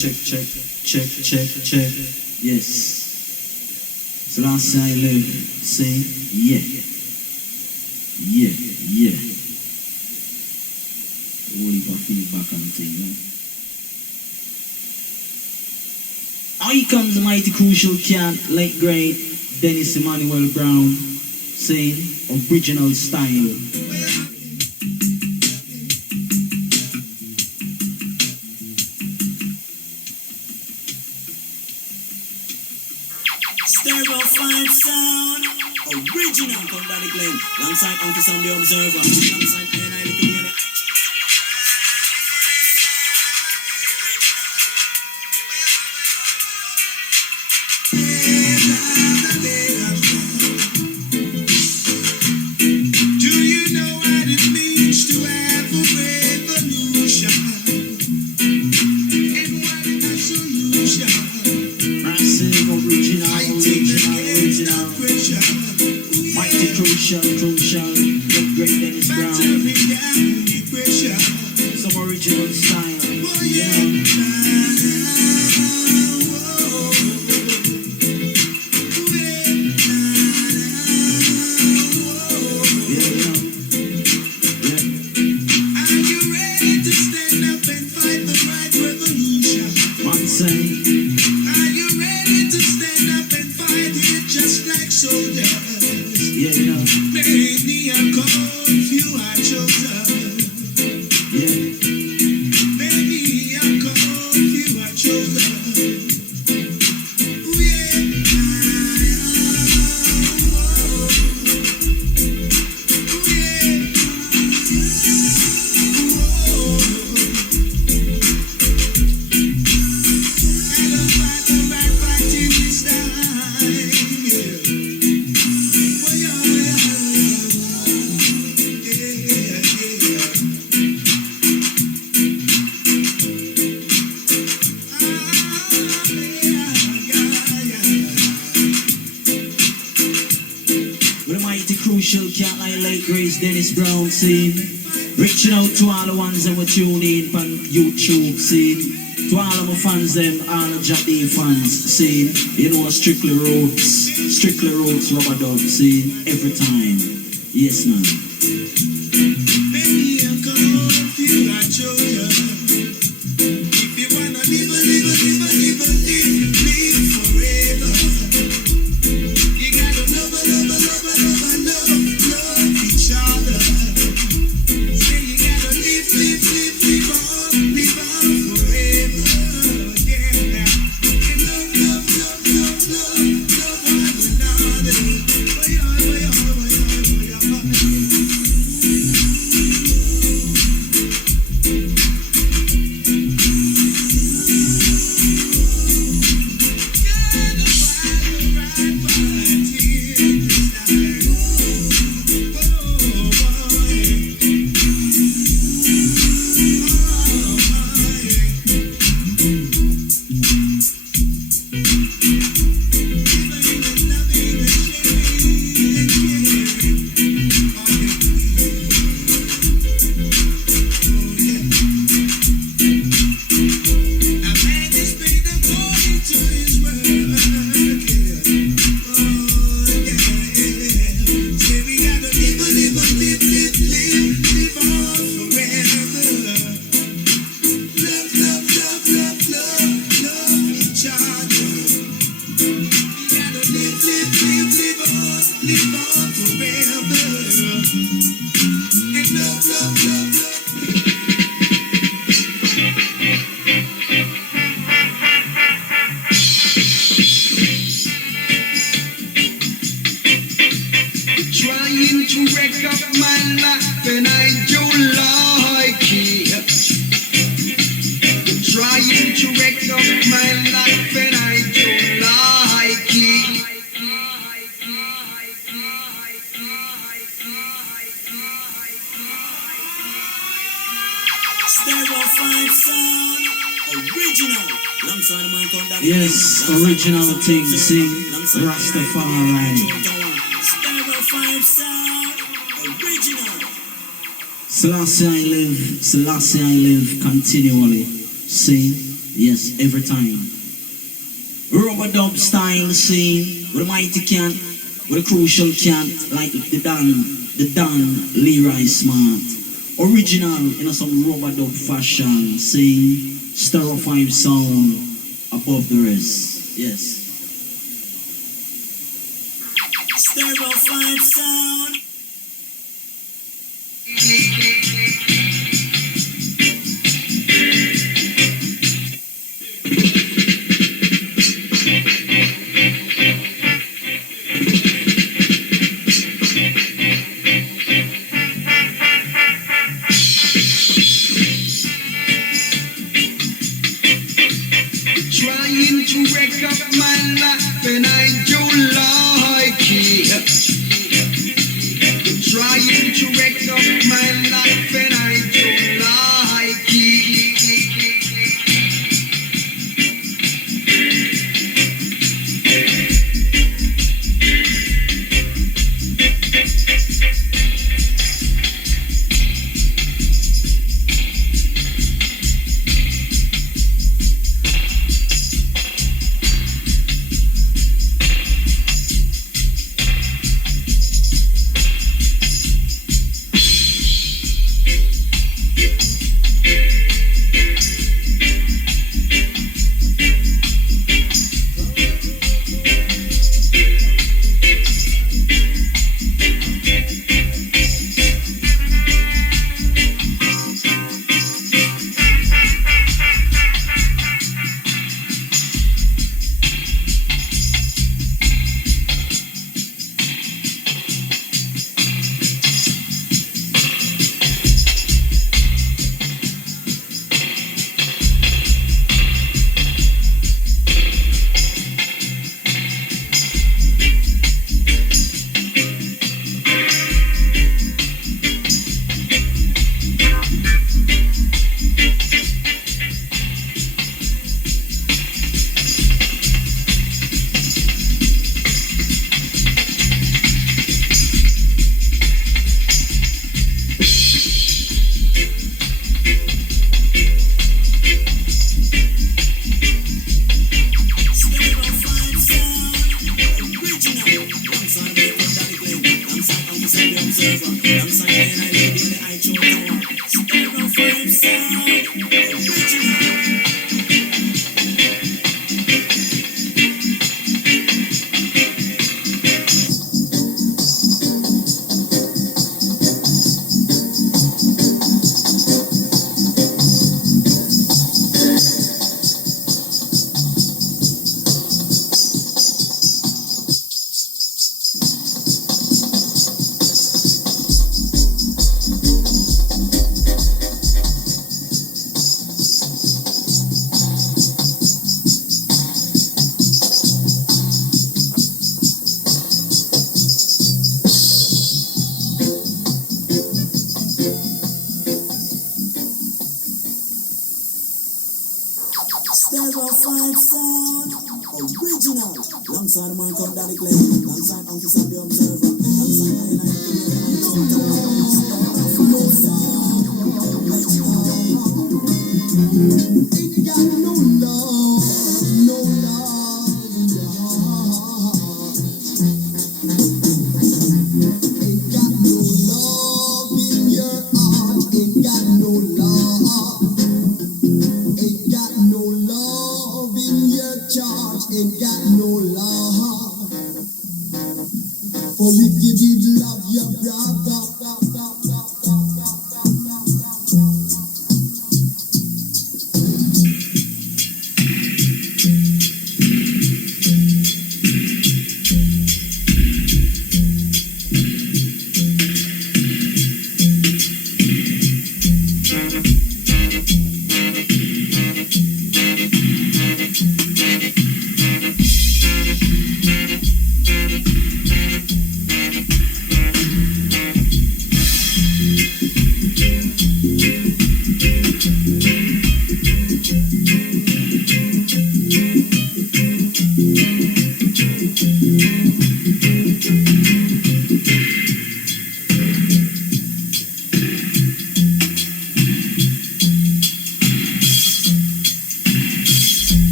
Check, check, check, check, check. Yes. So last time I live, say, yeah. Yeah, yeah. Holy for feedback and thing, no? Here comes the mighty crucial cat, late great Dennis Emmanuel Brown, saying, original style. Stereo 5 sound, original from Dub England, alongside Uncle Sam the Observer, alongside I and I the community. Do you know what it means to have a revolution? And what a solution? Original. Mighty crucial, the great Dennis Brown. Some original style. Yeah. Are you ready to stand up and fight the right revolution? Man say, Are you ready to stand up and fight it just like soldiers? yeah. Many are called, few are chosen. Yeah. Many are called, few are chosen. Ooh, yeah. Ooh, yeah. Gotta fight the right fight in this time, yeah. Oh, yeah, yeah, With a mighty crucial cat like late Grace Dennis Brown scene. Reaching out to all the ones that were tuned in on YouTube scene. To all of my fans them, all the Jah Dee fans scene. You know strictly roots rubber dub scene. Every time. Yes man. many are called, few are chosen. If you wanna live forever, you gotta love each other. Say you gotta live on forever. Yeah. And love one another. Oh, yeah. Live on forever. And love. Trying to wreck up my life and I don't like it. Trying to wreck up my life and I don't like it. Stereo 5 sound, original. Alongside the man called Dub Yes, England. original thing, sing Alongside Rastafari. Stereo 5 sound, original. Selassie I live continually. Sing Yes, every time. Rubber dub style scene with a mighty cant, with a crucial cant like the Dan Leroy Smart. Original in some rubber dub fashion, sing stereo 5 sound above the rest. Yes. Stereo 5 sound. Trying to wreck up my life and I don't like it. Trying to wreck up my life and I don't like it. Stereo 5 sound. Original. Alongside the man called Daddy Clay. Alongside Uncle Sam the Observer. Alongside Ain't got no love, no love in your heart. Ain't got no love in your heart. Ain't got no love. Ain't got no love in your charge. Ain't got no love. For if you did love your brother,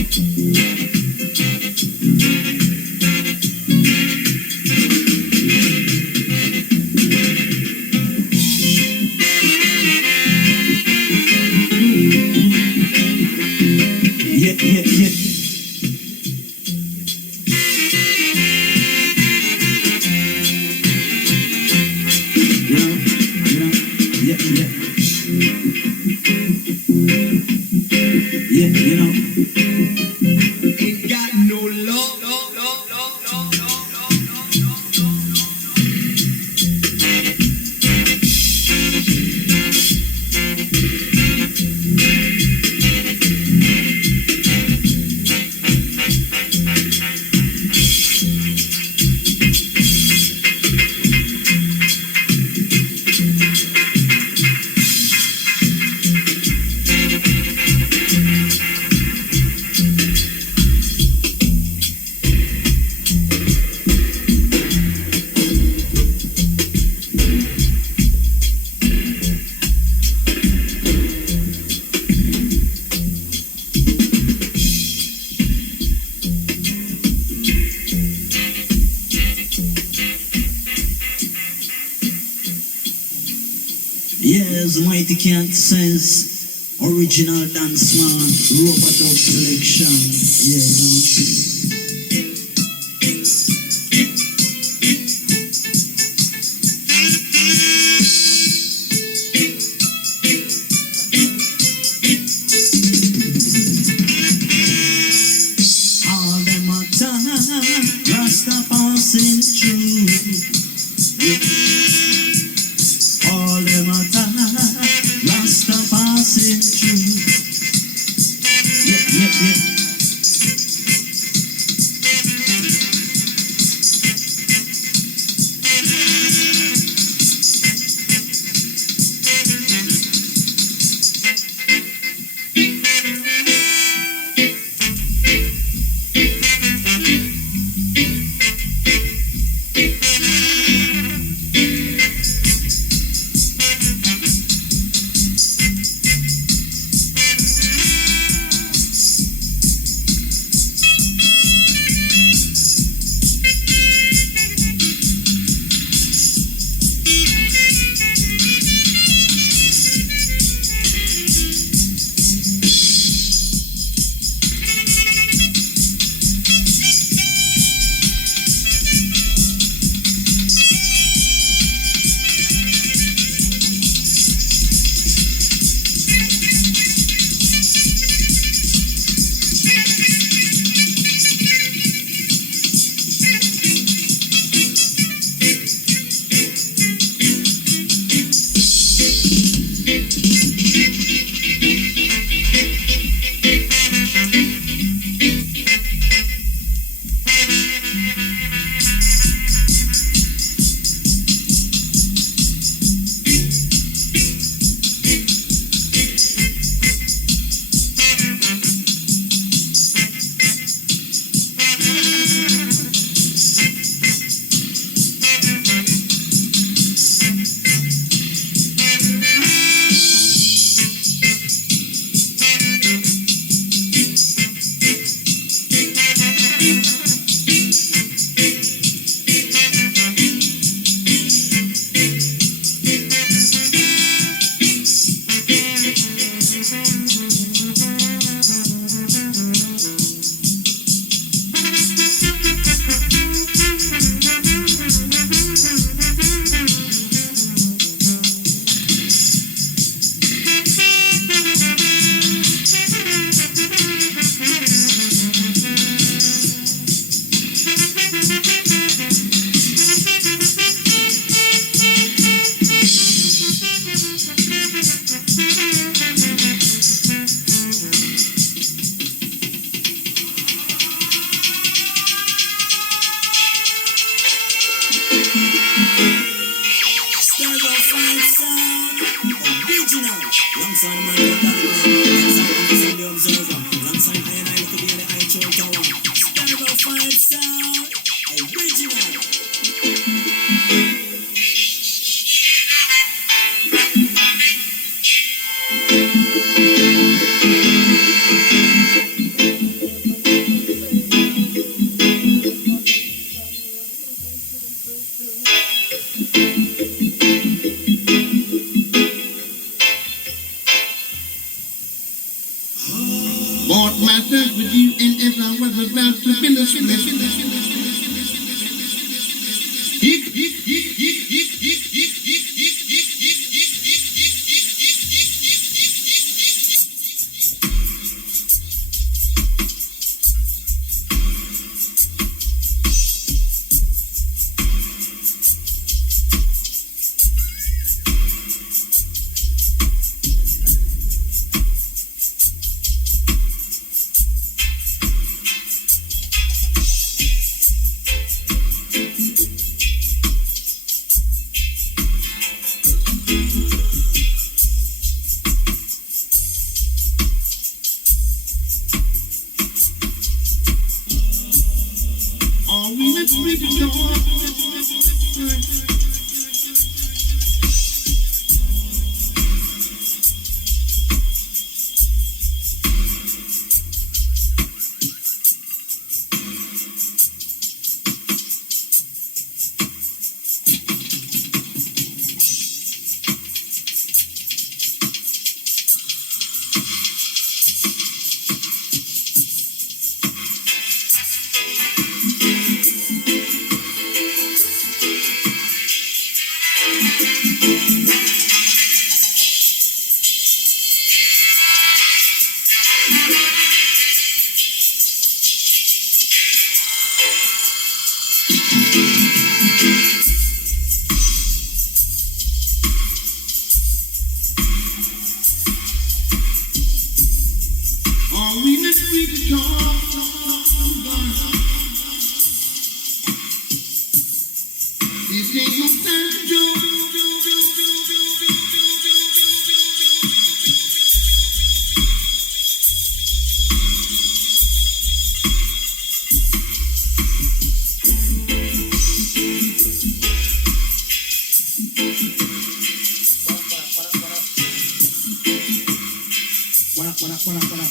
Yeah, yeah, yeah. Yeah, yeah. Yeah, you know. Ain't got no love. Yes, Mighty Can't Sense, original dance man, rubber dub selection. Yeah, you know. All them a time, Rasta passing through. All them a time, Rasta passing through. Yeah, yeah, yeah. myself with you, and as I was about to finish,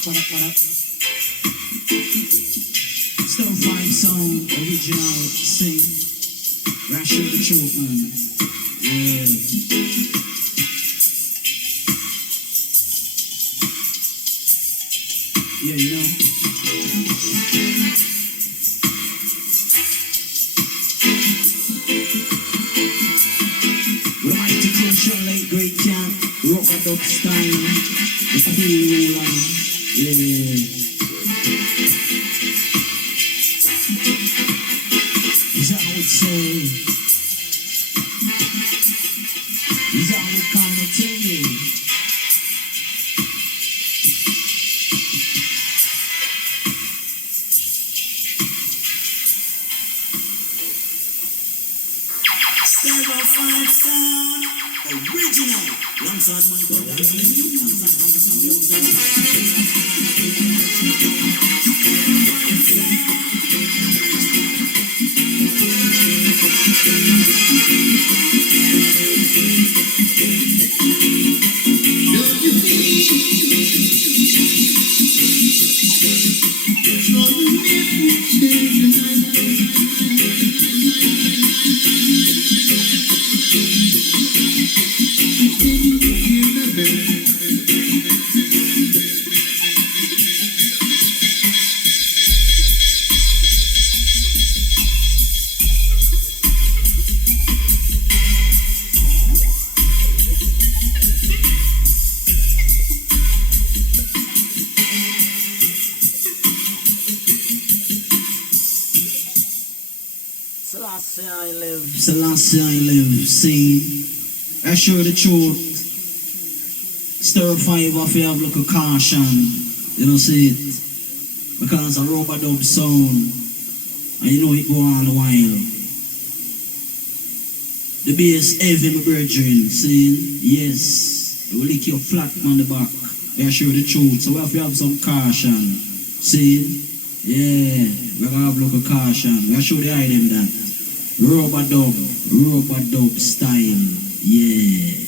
What up? Still fine song, original, sing. Ration the truth, man. Yeah. Yeah, you know. We might to crucial like great camp, rock a dub style, the steel ruler. Yeah. Is that I would say? Is that I would kind of tell you? Stereo 5 sound, original. Alongside my brother, alongside the observer. Selassie I live, see, assure the truth, stir 5 off you have look a caution, you know see it, because a rubber dub sound, and you know it go on a while. The bass heavy my brethren, see, yes, it will lick you flat on the back, we assure the truth, so we have to have some caution, see, yeah, we have to look a caution, we assure the item that. Rubber dub style, yeah.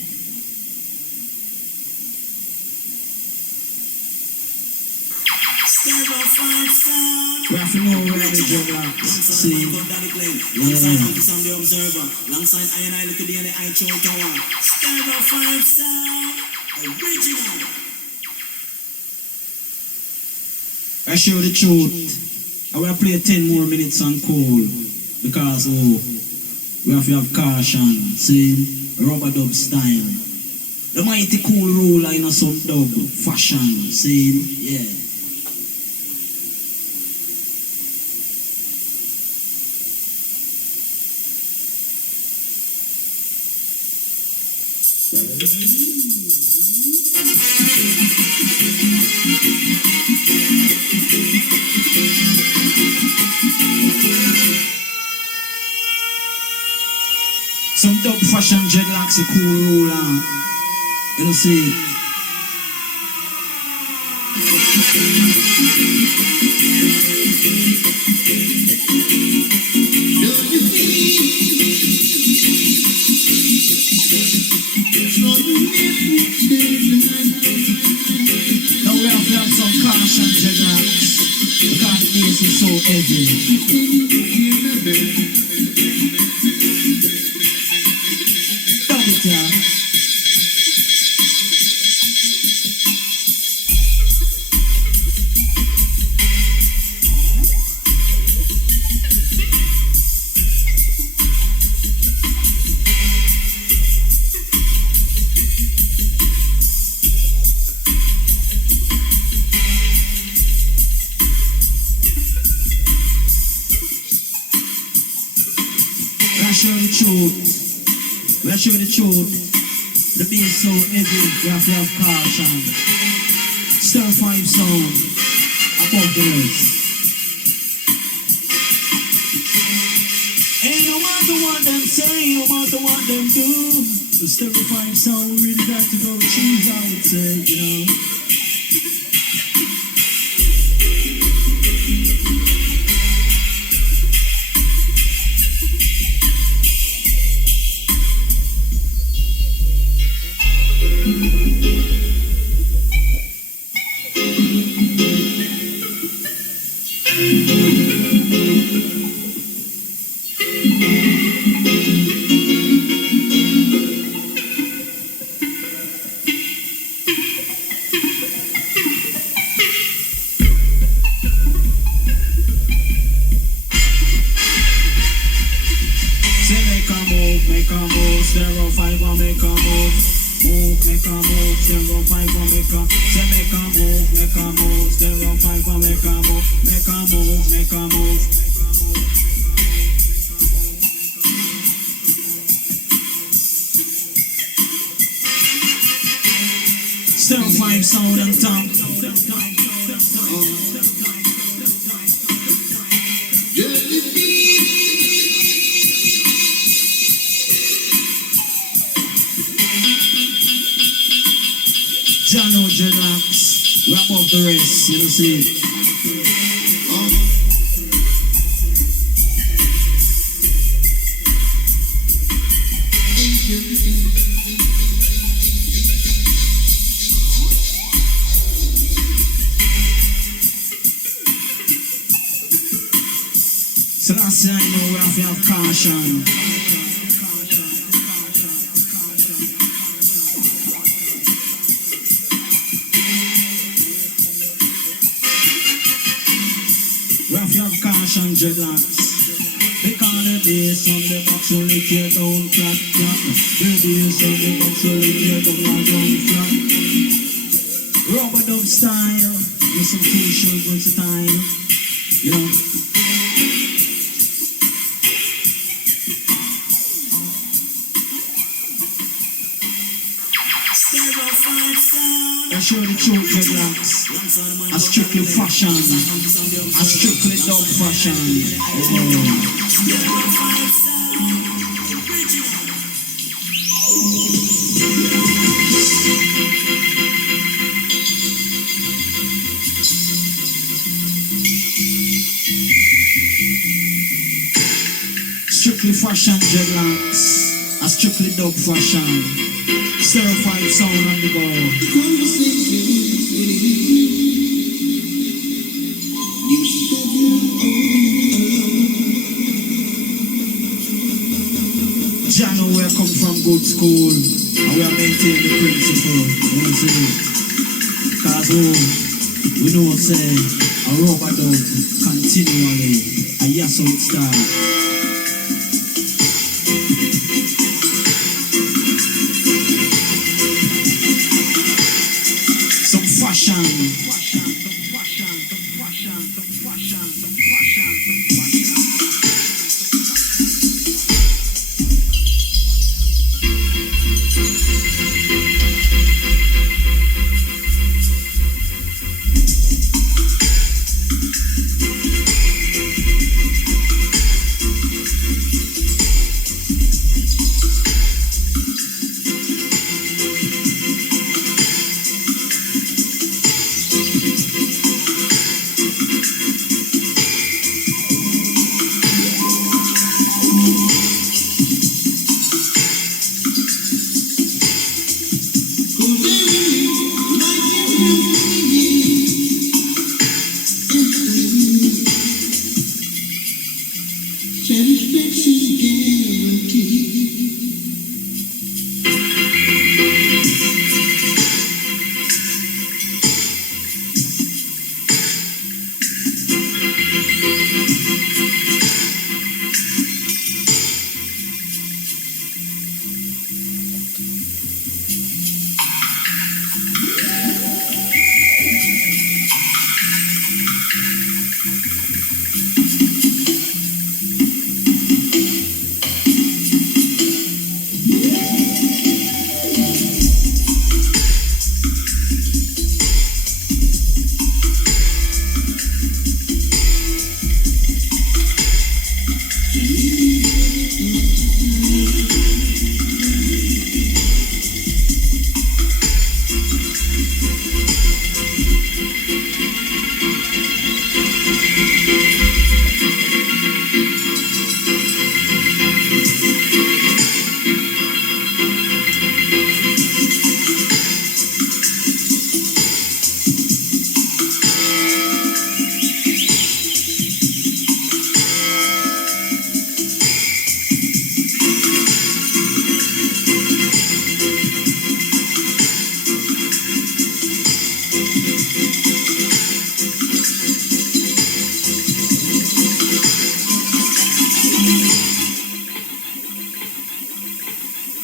Stereo 5 sound. We have to know where the juggler. See, alongside the observer, alongside I look at the eye show tower. Stereo 5 sound, original. I show the truth. I will play 10 more minutes on cool. Because we have to have caution. See? Rubber dub style. The mighty cool ruler in some dub fashion. See? Yeah. Some dub fashion dreadlocks a cool ruler. You know see. Now we have to have some caution dreadlocks. Because the bass is so heavy. Dub it, yeah. Let's show the truth. The bass so heavy, we have to have caution. Stir 5 sound above the rest. Ain't no matter what them say, no matter what them do. The stir 5 sound really got to go choose, I would say, you know. Stir 5 sound on top. Jano Janax, we above the rest, you know see. So that's how I know we have to have caution. We have to have caution, dreadlocks. They call it bass on the box, only tear down flat, flat. The bass on the box, only tear down flat. Rubber dub style, with some crucial good style, you know. I show the truth, dreadlocks. A strictly fashion, a strictly dub fashion. Strictly fashion, dreadlocks. A strictly dub fashion. Stir 5 sound on the go. Jano, we come from good school and we are maintaining the principle. You know what I'm saying? Because we know say a rubber dub continually. And yes, how it starts.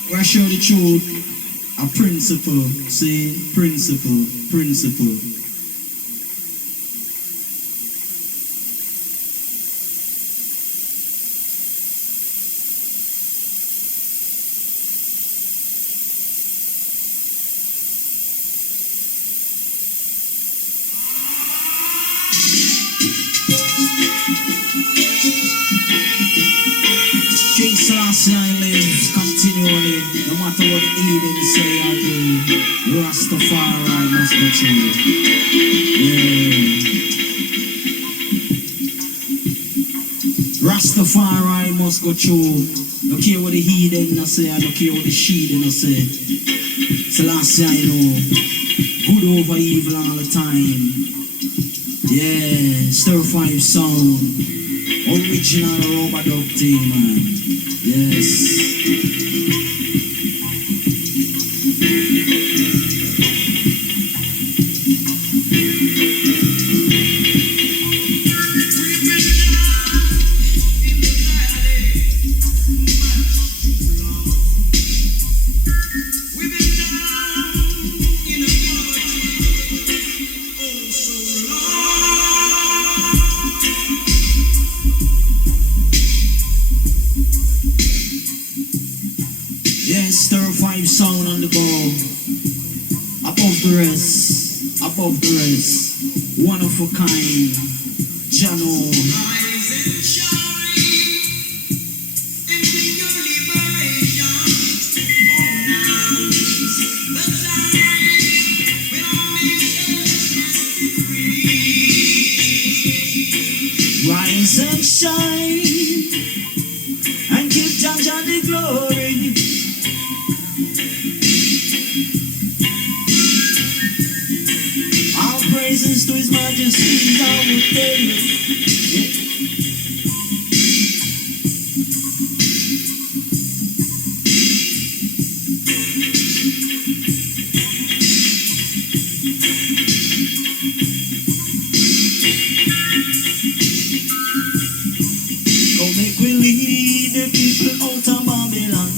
Where I show the truth, a principle, see, principle. King Selassie I live continually, no matter what the Eden say I do. Rastafari must be true. Yeah. Rastafari must go through. Look here what the heathen I say, I look here what the sheathen I say. Selassie I know, good over evil all the time. Yeah, stir five sound. Original rubber dub team, man. Yes. Yes, stir five sound on the go. Above the rest, one of a kind, Jano. Rise and shine and bring your liberation. Oh, now's the time when all nations must be free. Rise and shine and give Jah Jah the glory. All praises to His Majesty, I will tell you. Come make we lead the people out of Babylon.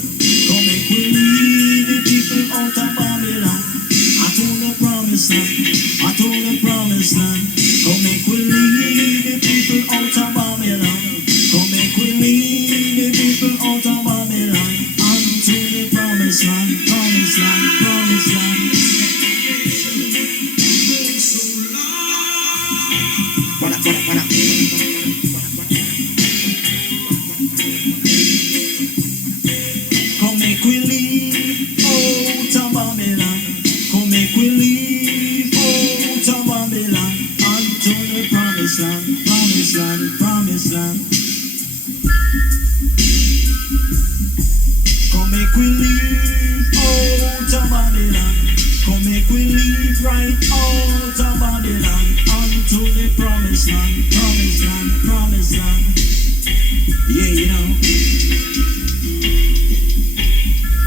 Come make we lead the people out of Babylon. I told the promised land. I told the promised land. Come make we lead the people out of Babylon. Come make we lead the people out of Babylon. Unto the promised land, promised land, promised land. Come make we leave out of Babylon. Come make we leave out of Babylon. Unto the promised land, promised land, promised land. Come make we leave out of Babylon. Come make we leave right out of Babylon. Unto the promised land, promised land, promised land. Yeah, you know.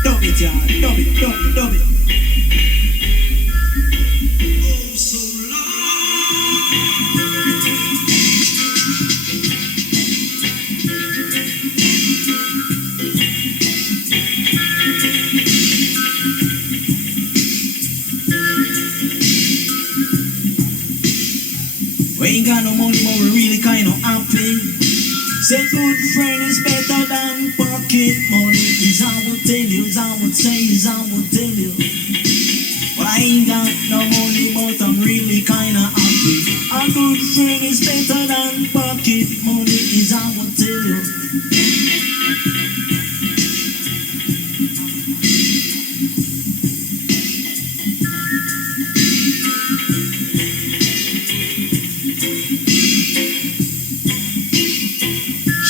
Dub it, y'all. Dub it, dub it, dub it. Oh, so we ain't got no money, but we really kind of happy. Say good friend is better than pocket money. Is I would tell you, is I would say, is I would tell you. But I ain't got no money, but I'm really kind of happy. A good friend is better than pocket money. Is I would tell you.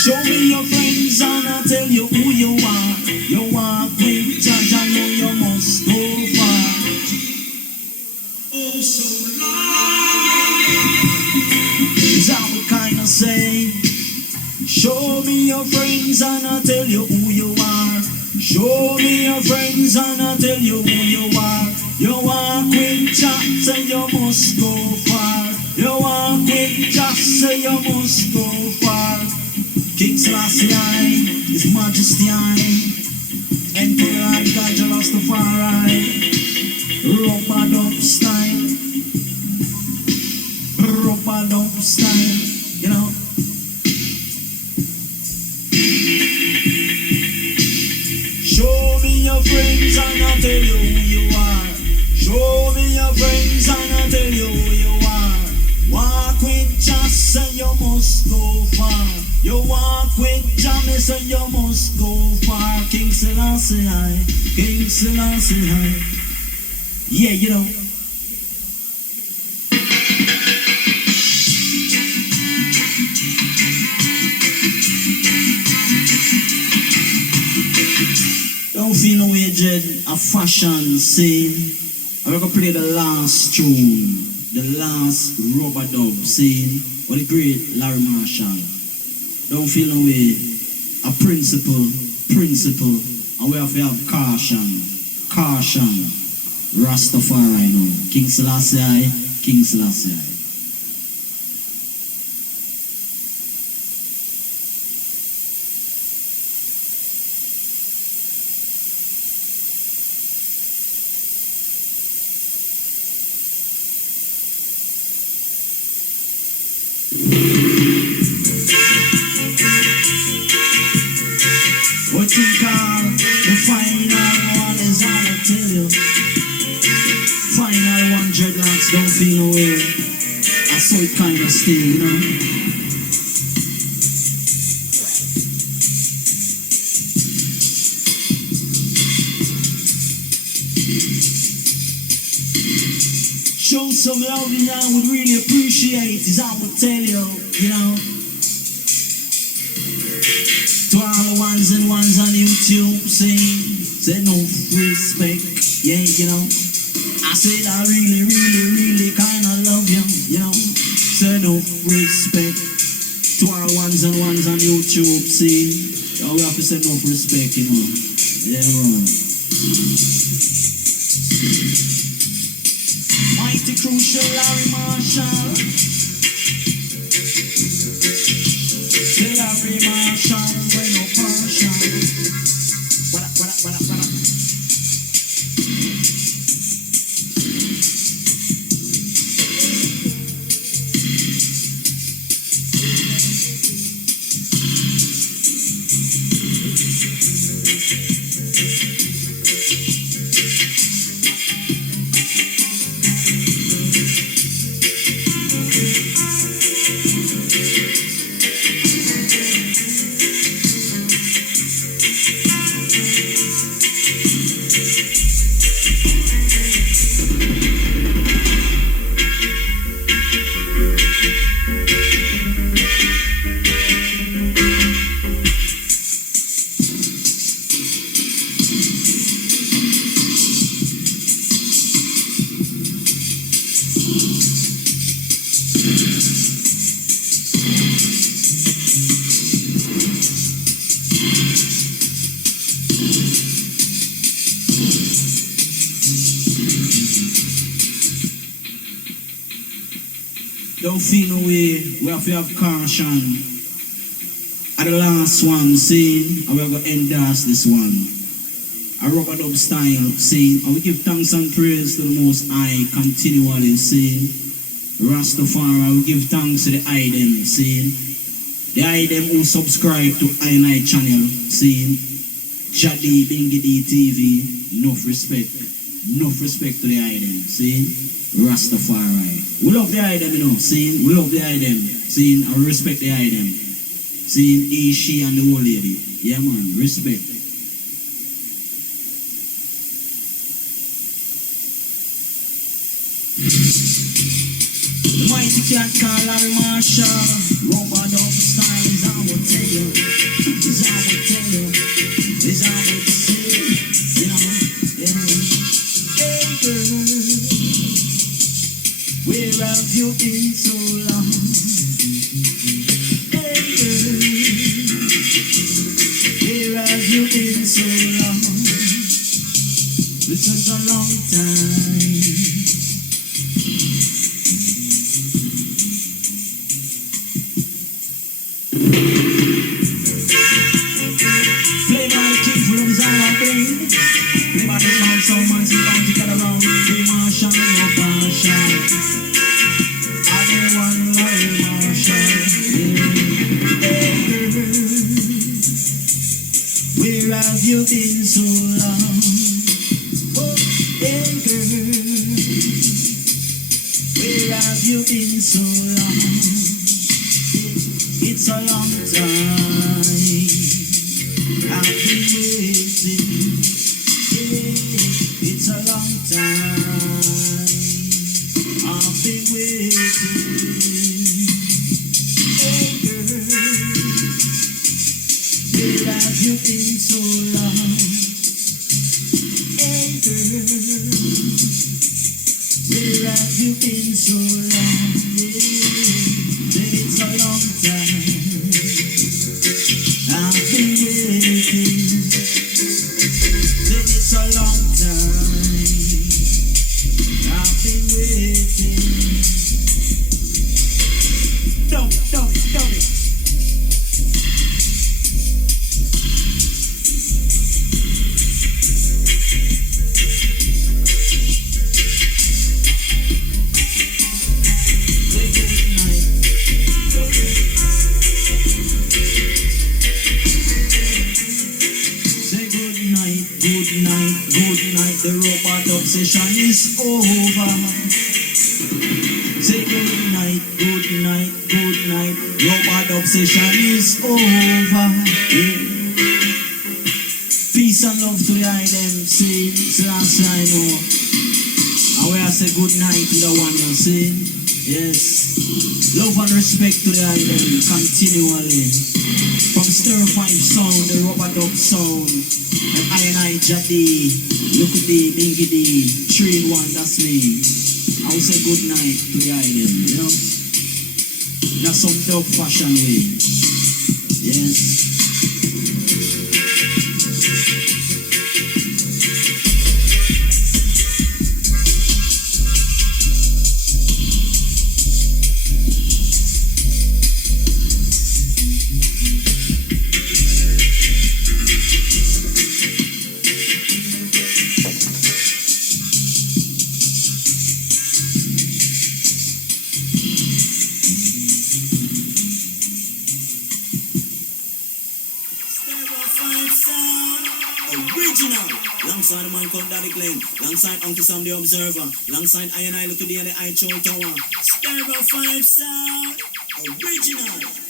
Show me your friends and I'll tell you who you are. You walk with Judge, I know you must go far. Oh, so long. Is that what kind of say? Show me your friends and I'll tell you who you are. Show me your friends and I'll tell you who you are. You walk with Judge, so you must go far. You walk with Judge, so you must go far. King Selassie I, His Majesty I, Emperor I, God Rastafari, rubber dub style, rubber dub style, you know. Show me your friends and I'll tell you who you are. Show me your friends and I'll tell you who you are. Walk with just and you must go far. You walk with Jamie, so you must go far. King Selassie I, King Selassie I. Yeah, you know. Don't feel no way, Jed, a fashion scene. I'm gonna play the last tune, the last rubber dub scene with the great Larry Marshall. Don't feel no way. A principle, and we have to have caution, Rastafari now. King Selassie I, King Selassie I. What you call the final one is I will tell you. Final one, dreadlocks, don't feel no way. I saw it kind of stay, you know. Show some love, you know, I would really appreciate is I would tell you, you know. To all the ones and ones on YouTube, say no respect, yeah, you know. I said I really kinda love you, you know. Say no respect. To all the ones and ones on YouTube, see. Yeah, we have to say no respect, you know. Yeah, right. Mighty Crucial Larry Marshall. Don't feel no way, we have to have caution. At the last one, see, and we're going to endorse this one. A rubber dub style, see, and we give thanks and praise to the Most High continually, see. Rastafari, we give thanks to the item, see. The item who subscribe to I channel, see. JDBD TV, enough respect to the item, see. Rastafari. We love the item, you know, see. We love the item, see, and respect the item. See, he, she, and the old lady. Yeah, man, respect. The mighty cat called Larry Marshall. Robot dub style is how we tell you. Is how we tell you. Is how we say. You know, yeah. Hey girl, where have you been so long? Hey girl, where have you been so long? This is a long time. Where have you been so long? Oh, hey girl, where have you been so long? It's a long time I've been waiting. Yeah, it's a long time I've been waiting. Hey girl, where have you been so long? Hey girl, where have you been so long? Yeah, it's a long time I've been waiting. It's a long time I've been waiting. Don't it. Good night, the robot obsession is over. Say good night, robot obsession is over. Yeah. Peace and love to the item, see, it's the last I know. And we say good night to the one you see. Yes. Love and respect to the item continually. From Stir 5 sound, the robot dub sound. And I Jah Dee, look at the Bingy D, 3 in 1, that's me. I will say good night to the island, you know. That's some dub fashion way. Yes. Original, alongside the man called Daddy Glenn, alongside Uncle Sam the Observer, alongside I and I look at the eye Tower. Stereo 5 sound, original.